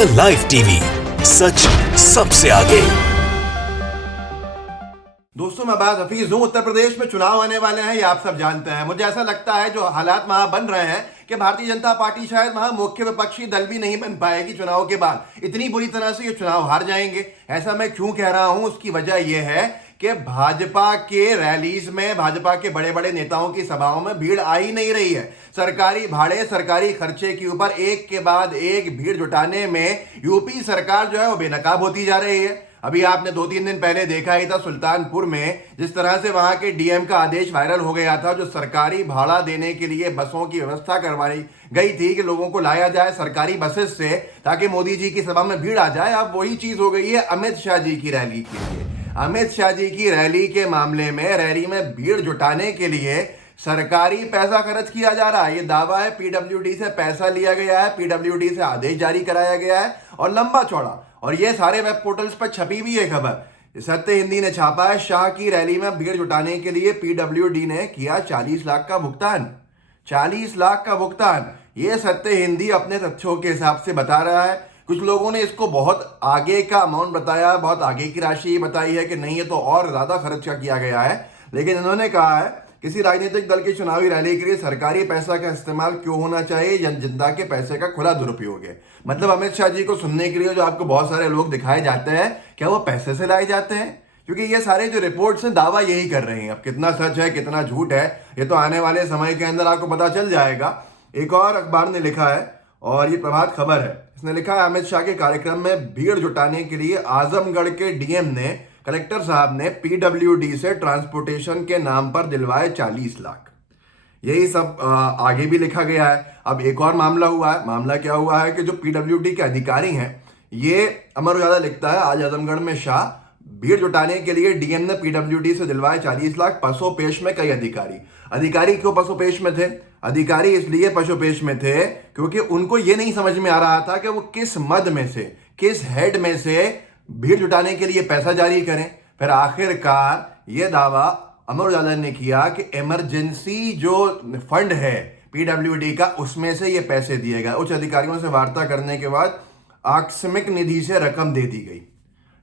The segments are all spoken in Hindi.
द लाइव टीवी, सच सबसे आगे। दोस्तों, मैं बात हफीज हूं। उत्तर प्रदेश में चुनाव आने वाले हैं, ये आप सब जानते हैं। मुझे ऐसा लगता है जो हालात वहां बन रहे हैं कि भारतीय जनता पार्टी शायद वहां मुख्य विपक्षी दल भी नहीं बन पाएगी चुनाव के बाद। इतनी बुरी तरह से ये चुनाव हार जाएंगे। ऐसा मैं क्यों कह रहा हूं, उसकी वजह यह है कि भाजपा के रैलीज में, भाजपा के बड़े बड़े नेताओं की सभाओं में भीड़ आ ही नहीं रही है। सरकारी भाड़े, सरकारी खर्चे के ऊपर एक के बाद एक भीड़ जुटाने में यूपी सरकार जो है वो बेनकाब होती जा रही है। अभी आपने 2-3 दिन पहले देखा ही था सुल्तानपुर में जिस तरह से वहां के डीएम का आदेश वायरल हो गया था, जो सरकारी भाड़ा देने के लिए बसों की व्यवस्था करवाई गई थी कि लोगों को लाया जाए सरकारी बसेस से ताकि मोदी जी की सभा में भीड़ आ जाए। अब वही चीज हो गई है अमित शाह जी की रैली के लिए। अमित शाह जी की रैली के मामले में, रैली में भीड़ जुटाने के लिए सरकारी पैसा खर्च किया जा रहा है। ये दावा है पीडब्ल्यूडी से पैसा लिया गया है, पीडब्ल्यूडी से आदेश जारी कराया गया है और लंबा चौड़ा, और ये सारे वेब पोर्टल्स पर छपी भी है खबर। सत्य हिंदी ने छापा है, शाह की रैली में भीड़ जुटाने के लिए पीडब्ल्यूडी ने किया 40 लाख का भुगतान। 40 लाख का भुगतान, ये सत्य हिंदी अपने तथ्यों के हिसाब से बता रहा है। कुछ लोगों ने इसको बहुत आगे का अमाउंट बताया, बहुत आगे की राशि बताई है कि नहीं ये तो और ज्यादा खर्चा किया गया है। लेकिन इन्होंने कहा है किसी राजनीतिक दल की चुनावी रैली के लिए सरकारी पैसा का इस्तेमाल क्यों होना चाहिए, जनता के पैसे का खुला दुरुपयोग है। मतलब अमित शाह जी को सुनने के लिए जो आपको बहुत सारे लोग दिखाए जाते हैं, क्या वो पैसे से लाए जाते हैं? क्योंकि ये सारे जो रिपोर्ट्स हैं दावा यही कर रही हैं। अब कितना सच है कितना झूठ है ये तो आने वाले समय के अंदर आपको पता चल जाएगा। एक और अखबार ने लिखा है, और ये प्रभात खबर है, इसने लिखा है अमित शाह के कार्यक्रम में भीड़ जुटाने के लिए आजमगढ़ के डीएम ने, कलेक्टर साहब ने पीडब्ल्यूडी से ट्रांसपोर्टेशन के नाम पर दिलवाए 40 लाख। यही सब आगे भी लिखा गया है। अब एक और मामला हुआ है। मामला क्या हुआ है कि जो पीडब्ल्यूडी के अधिकारी हैं, ये अमर उजाला लिखता है आज आजमगढ़ में शाह, भीड़ जुटाने के लिए डीएम ने पीडब्ल्यूडी से दिलवाए 40 लाख। पसोपेश में कई अधिकारी क्यों पसोपेश में थे? अधिकारी इसलिए पसोपेश में थे क्योंकि उनको ये नहीं समझ में आ रहा था कि वो किस मद में से, किस हेड में से भीड़ जुटाने के लिए पैसा जारी करें। फिर आखिरकार ये दावा अमर उजाला ने किया कि इमरजेंसी जो फंड है पीडब्ल्यूडी का, उसमें से ये पैसे दिए गए। उच्च अधिकारियों से वार्ता करने के बाद आकस्मिक निधि से रकम दे दी गई।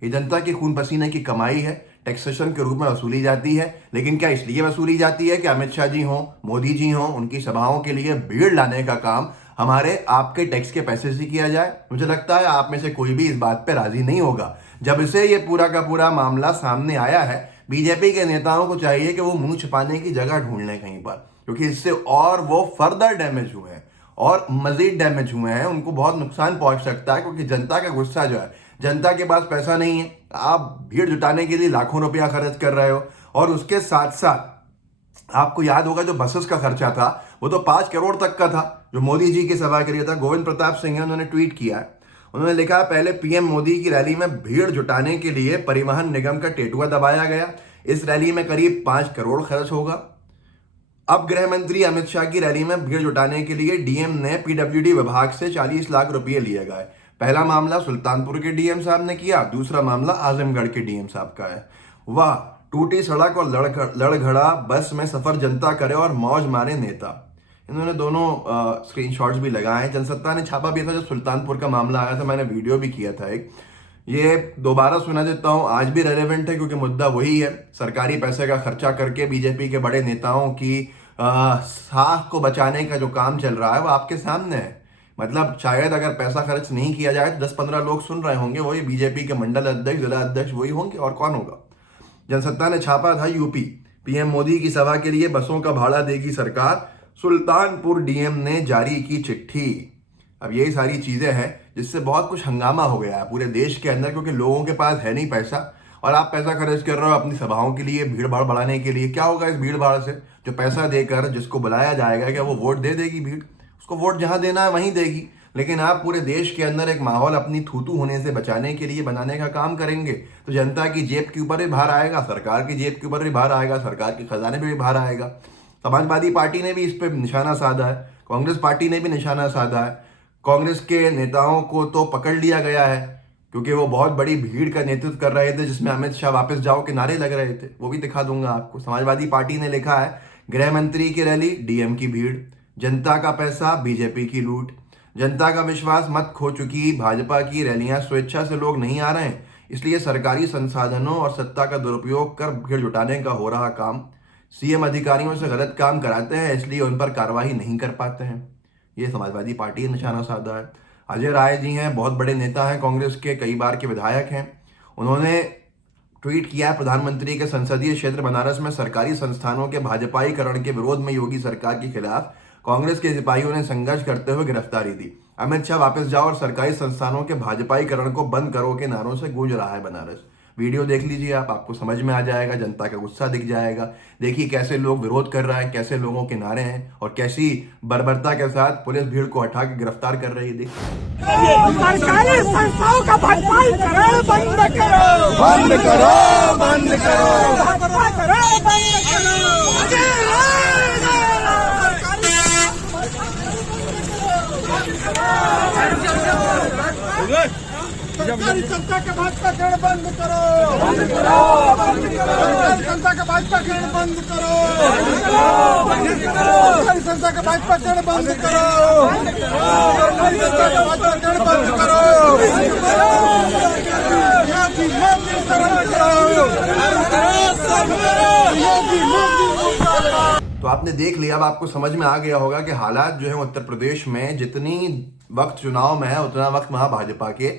ये जनता की खून पसीने की कमाई है, टैक्सेशन के रूप में वसूली जाती है। लेकिन क्या इसलिए वसूली जाती है कि अमित शाह जी हों, मोदी जी हों, उनकी सभाओं के लिए भीड़ लाने का काम हमारे आपके टैक्स के पैसे से किया जाए? मुझे लगता है आप में से कोई भी इस बात पे राजी नहीं होगा। जब से ये पूरा का पूरा मामला सामने आया है, बीजेपी के नेताओं को चाहिए कि वो मुंह छुपाने की जगह ढूंढ लें कहीं पर, क्योंकि इससे और वो फर्दर डैमेज हुए हैं और मजीद डैमेज हुए हैं। उनको बहुत नुकसान पहुंच सकता है क्योंकि जनता का गुस्सा जो है, जनता के पास पैसा नहीं है, आप भीड़ जुटाने के लिए लाखों रुपया खर्च कर रहे हो, और उसके साथ साथ आपको याद होगा जो बसेस का खर्चा था वो तो 5 करोड़ तक का था, जो मोदी जी की सभा के लिए था। गोविंद प्रताप सिंह उन्होंने ट्वीट किया है, उन्होंने लिखा पहले पीएम मोदी की रैली में भीड़ जुटाने के लिए परिवहन निगम का टेटुआ दबाया गया। इस रैली में करीब 5 करोड़ खर्च होगा। अब गृह मंत्री अमित शाह की रैली में भीड़ जुटाने के लिए डीएम ने पीडब्ल्यूडी विभाग से 40 लाख रुपये लिए गए। पहला मामला सुल्तानपुर के डीएम साहब ने किया, दूसरा मामला आजमगढ़ के डीएम साहब का है। वाह, टूटी सड़क और लड़घड़ा बस में सफर जनता करे और मौज मारे नेता। इन्होंने दोनों स्क्रीनशॉट्स भी लगाए हैं। जनसत्ता ने छापा भी था जो सुल्तानपुर का मामला आया था, मैंने वीडियो भी किया था एक। ये दोबारा सुना देता हूँ, आज भी रेलेवेंट है क्योंकि मुद्दा वही है। सरकारी पैसे का खर्चा करके बीजेपी के बड़े नेताओं की साख को बचाने का जो काम चल रहा है वो आपके सामने है। मतलब शायद अगर पैसा खर्च नहीं किया जाए तो 10-15 लोग सुन रहे होंगे, वही बीजेपी के मंडल अध्यक्ष, जिला अध्यक्ष वही होंगे, और कौन होगा। जनसत्ता ने छापा था यूपी, पीएम मोदी की सभा के लिए बसों का भाड़ा देगी सरकार, सुल्तानपुर डीएम ने जारी की चिट्ठी। अब यही सारी चीजें हैं जिससे बहुत कुछ हंगामा हो गया है पूरे देश के अंदर, क्योंकि लोगों के पास है नहीं पैसा और आप पैसा खर्च कर रहे हो अपनी सभाओं के लिए, भीड़ भाड़ बढ़ाने के लिए। क्या होगा इस भीड़ भाड़ से? जो पैसा देकर जिसको बुलाया जाएगा, क्या वो वोट दे देगी भीड़? उसको वोट जहां देना है वहीं देगी। लेकिन आप पूरे देश के अंदर एक माहौल अपनी थूथू होने से बचाने के लिए बनाने का काम करेंगे तो जनता की जेब के ऊपर भी भार आएगा, सरकार की जेब के ऊपर भी भार आएगा, सरकार के खजाने पे भी भार आएगा। समाजवादी पार्टी ने भी इस पर निशाना साधा है, कांग्रेस पार्टी ने भी निशाना साधा है। कांग्रेस के नेताओं को तो पकड़ लिया गया है क्योंकि वो बहुत बड़ी भीड़ का नेतृत्व कर रहे थे जिसमें अमित शाह वापस जाओ के नारे लग रहे थे, वो भी दिखा दूंगा आपको। समाजवादी पार्टी ने लिखा है गृह मंत्री की रैली, डीएम की भीड़, जनता का पैसा, बीजेपी की लूट। जनता का विश्वास मत खो चुकी भाजपा की रैलियां स्वेच्छा से लोग नहीं आ रहे हैं, इसलिए सरकारी संसाधनों और सत्ता का दुरुपयोग कर भीड़ जुटाने का हो रहा काम। सीएम अधिकारियों से गलत काम कराते हैं, इसलिए उन पर कार्रवाई नहीं कर पाते हैं। ये समाजवादी पार्टी ने निशाना साधा है। अजय राय जी हैं, बहुत बड़े नेता हैं कांग्रेस के, कई बार के विधायक हैं। उन्होंने ट्वीट किया, प्रधानमंत्री के संसदीय क्षेत्र बनारस में सरकारी संस्थानों के भाजपाईकरण के विरोध में योगी सरकार के खिलाफ कांग्रेस के सिपाहियों ने संघर्ष करते हुए गिरफ्तारी दी। अमित शाह वापस जाओ और सरकारी संस्थानों के भाजपाईकरण को बंद करो के नारों से गूंज रहा है बनारस। वीडियो देख लीजिए आप, आपको समझ में आ जाएगा, जनता का गुस्सा दिख जाएगा। देखिए कैसे लोग विरोध कर रहे हैं, कैसे लोगों के नारे हैं और कैसी बर्बरता के साथ पुलिस भीड़ को हटा के गिरफ्तार कर रही है। सरकारी संस्थाओं का भाजपाईकरण बंद करो, बंद करो, बंद करो। भाजपाईकरण बंद करो। सरकारी संस्था का भाजपाईकरण बंद करो, बंद करो, बंद करो। सरकारी संस्था का भाजपाईकरण बंद करो, बंद करो, बंद करो। सरकारी संस्था का भाजपाईकरण बंद करो, बंद करो। सरकारी संस्था का भाजपाईकरण बंद करो, बंद करो। योगी मोदी शरण करो, योगी मोदी। तो आपने देख लिया, अब आपको समझ में आ गया होगा कि हालात जो है उत्तर प्रदेश में जितनी वक्त चुनाव में है उतना वक्त वहां भाजपा के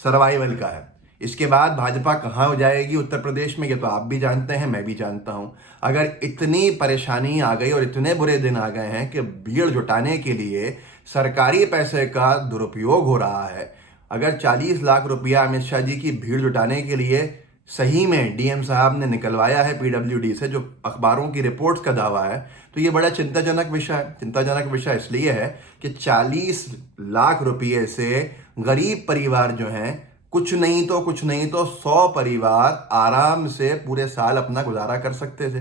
सर्वाइवल का है। इसके बाद भाजपा कहाँ हो जाएगी उत्तर प्रदेश में, ये तो आप भी जानते हैं, मैं भी जानता हूं। अगर इतनी परेशानी आ गई और इतने बुरे दिन आ गए हैं कि भीड़ जुटाने के लिए सरकारी पैसे का दुरुपयोग हो रहा है, अगर 40 लाख रुपया अमित शाह जी की भीड़ जुटाने के लिए सही में डीएम साहब ने निकलवाया है पीडब्ल्यूडी से, जो अखबारों की रिपोर्ट्स का दावा है, तो ये बड़ा चिंताजनक विषय है। चिंताजनक विषय इसलिए है कि 40 लाख रुपये से गरीब परिवार जो हैं, कुछ नहीं तो 100 परिवार आराम से पूरे साल अपना गुजारा कर सकते थे।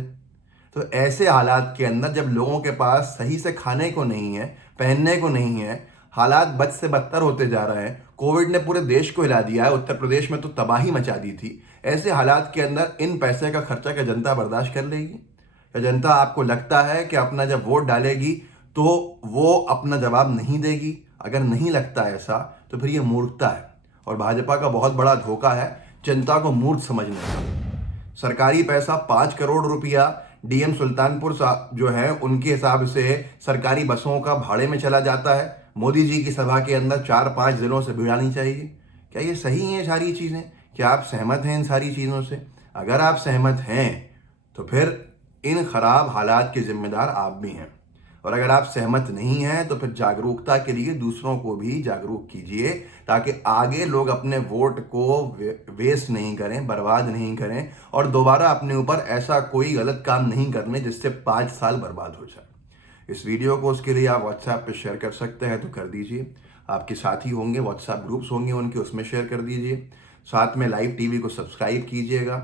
तो ऐसे हालात के अंदर जब लोगों के पास सही से खाने को नहीं है, पहनने को नहीं है, हालात बद से बदतर होते जा रहे हैं, कोविड ने पूरे देश को हिला दिया है, उत्तर प्रदेश में तो तबाही मचा दी थी। ऐसे हालात के अंदर इन पैसे का खर्चा क्या जनता बर्दाश्त कर लेगी? या जनता, आपको लगता है कि अपना जब वोट डालेगी तो वो अपना जवाब नहीं देगी? अगर नहीं लगता ऐसा तो फिर ये मूर्खता है और भाजपा का बहुत बड़ा धोखा है जनता को मूर्ख समझने का। सरकारी पैसा 5 करोड़ रुपया डीएम सुल्तानपुर जो है उनके हिसाब से सरकारी बसों का भाड़े में चला जाता है। मोदी जी की सभा के अंदर 4-5 जिलों से भीड़ आनी चाहिए। क्या ये सही है सारी चीज़ें? क्या आप सहमत हैं इन सारी चीज़ों से? अगर आप सहमत हैं तो फिर इन खराब हालात के जिम्मेदार आप भी हैं, और अगर आप सहमत नहीं हैं तो फिर जागरूकता के लिए दूसरों को भी जागरूक कीजिए, ताकि आगे लोग अपने वोट को वेस्ट नहीं करें, बर्बाद नहीं करें और दोबारा अपने ऊपर ऐसा कोई गलत काम नहीं करने जिससे 5 साल बर्बाद हो जाए। इस वीडियो को उसके लिए आप व्हाट्सएप पे शेयर कर सकते हैं तो कर दीजिए। आपके साथी होंगे, व्हाट्सएप ग्रुप्स होंगे उनके, उसमें शेयर कर दीजिए। साथ में लाइव टीवी को सब्सक्राइब कीजिएगा,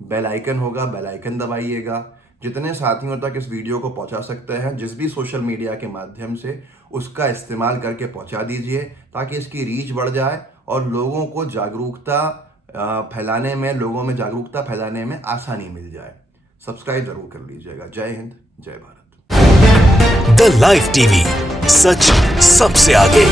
बेल आइकन होगा, बेल आइकन दबाइएगा। जितने साथियों तक इस वीडियो को पहुंचा सकते हैं, जिस भी सोशल मीडिया के माध्यम से, उसका इस्तेमाल करके पहुंचा दीजिए, ताकि इसकी रीच बढ़ जाए और लोगों को जागरूकता फैलाने में, लोगों में जागरूकता फैलाने में आसानी मिल जाए। सब्सक्राइब जरूर कर लीजिएगा। जय हिंद, जय भारत। द लाइव टीवी, सच सबसे आगे।